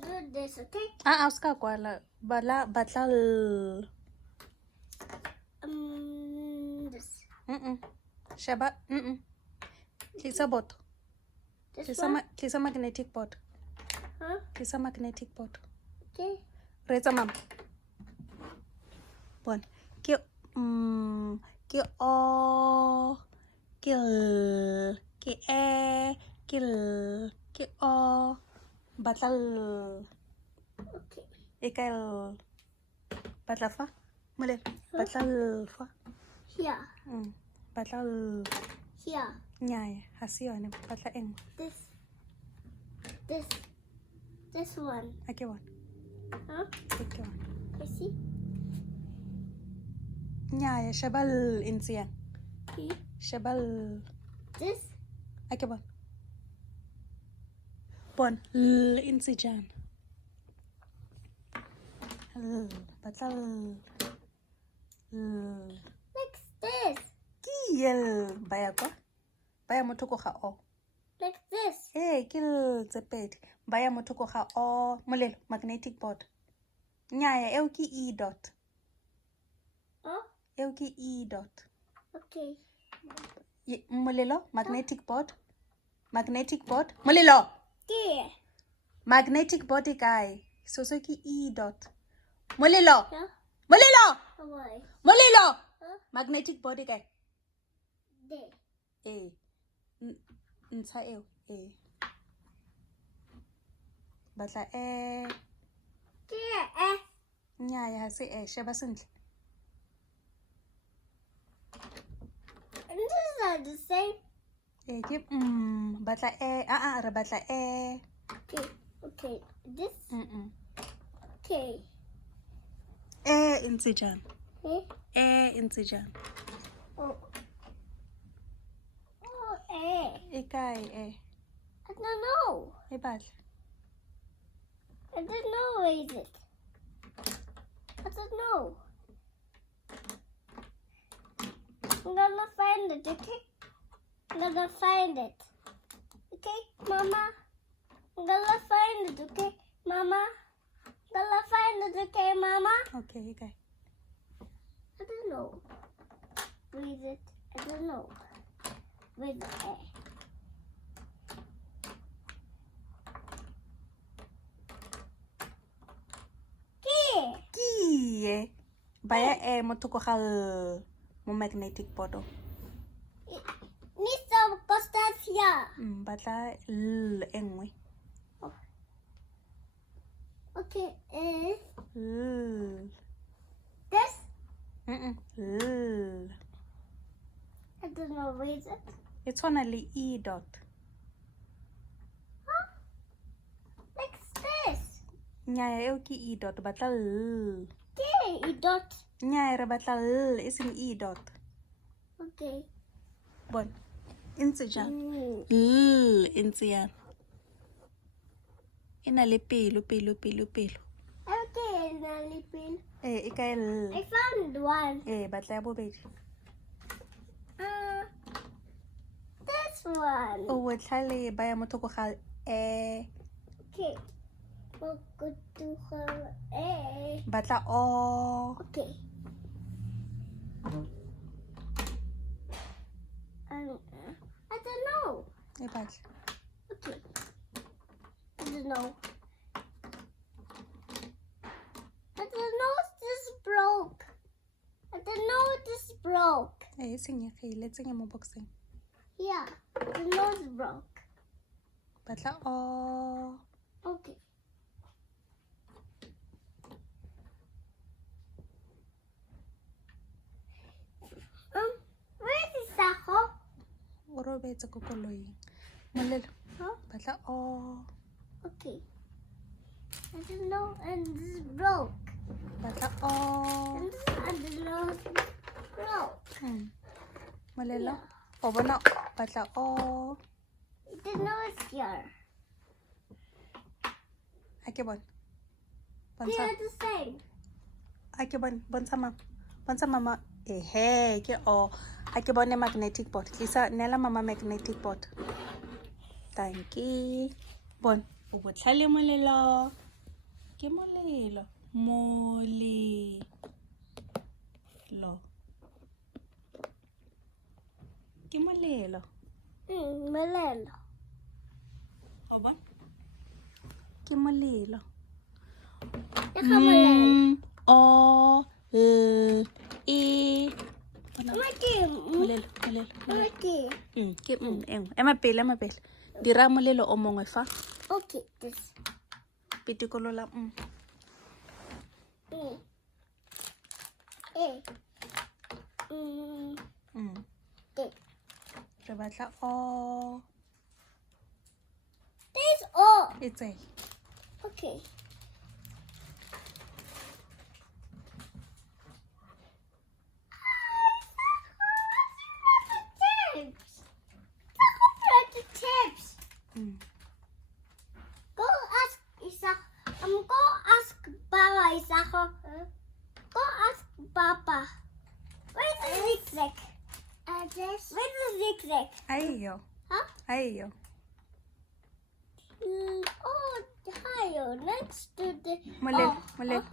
do this, okay? Ska kwala. Batla l. This. Shaba. It's a bot. This one? It's a magnetic bot. Huh? It's a magnetic bot. Okay. Raise a mom. Bon. Ki o. Kill. Ki e. Kill. Ki o. Batla. Okay. Ikail. Batla fa. Mole. Batla fa. Here. Batla. Here. Nyaya. Hasi yone. Batla eng. This one. Ake one. Huh? Ake one. You see? Nyaya. Shabal insiyan. Okay. Shabal. This. Ake bon. Bon. L insijan. Batla. Like this. Kiyel. Baya ko. Baya motoko ga o. Like this. Hey, kill the pet. Baya motoko ga o. Molelo. Magnetic board. Nyaya. Eo ki e dot. Oh? Eo ki e dot. Okay. Molelo. Magnetic board. Magnetic board. Molelo. There. Magnetic body guy. So ki e dot. Molelo. Yeah? Molelo. Why? Molelo. Huh? Magnetic body guy. There. Ntsha eo. Batla There. Nyaya ha se sheba sentle. And these are the same. Ke batla re batla Okay. Okay. This. Okay. ntse jang. Ntse jang. Oh. Oh, eh. E kae I don't know. e batla. I don't know where is it. I don't know. I'm gonna find it, okay? I'm gonna find it. Okay, Mama? I'm gonna find it, okay? Mama? I'm gonna find it, okay, Mama? Okay, e kae. I don't know. Where is it? I don't know. Where's the A? Kiye. Baya motoko ga mo magnetic board. Need some costards here. Batla l engwe. Okay, L. this? L. I don't know, where is it? It's only e dot. Huh? Like this. Nyaya eo ki e dot batla l. Okay, you dot. Nyaya re batla l isn't e dot. Okay. Bon. Ntse jang. L ntse yang. Ena le pelo. Okay, Nalipin. E kae l. I found one. Batla ya bobedi. This one. O tlhale baya motoko ga Okay. We'll go to her A. batla o. Okay. I don't know. E batla. Okay. I don't know. I don't know if this broke. I don't know if this broke. E senyegile tsenya mo boxeng. Yeah, the nose broke. Batla o. Okay. Where is the saco? O robetse ko koloing. Molelo. Huh? Batla o. Okay. I don't know, and this broke. Batla o. And this nose broke. Molelo. O bona batla o. The nose here. Ake bon. They are the same. Ake bon. Bontsha mama. Bontsha mama. Ehe, ke o. Ake bone magnetic board. Tlisa nela mama magnetic board. Thank you. Bon. O botlhale molelo. Ke molelo. Molelo. Ke molelo. Molelo. Ho bona? Ke molelo. Ke ga molelo. O L E. Mama ke Molelo. Mama ke. Ke engwe. Ema pele. Dira molelo o mongwe fa. Okay, this. Pitikolola Re batla o. There's all. It's a. Okay. Tips. Go ask Isaac. Go ask Papa Isaac. Go ask Papa. Where's the zigzag? Where's the zigzag? Ayo. Huh? Ayo. Oh, higher. Next to the. Molelo.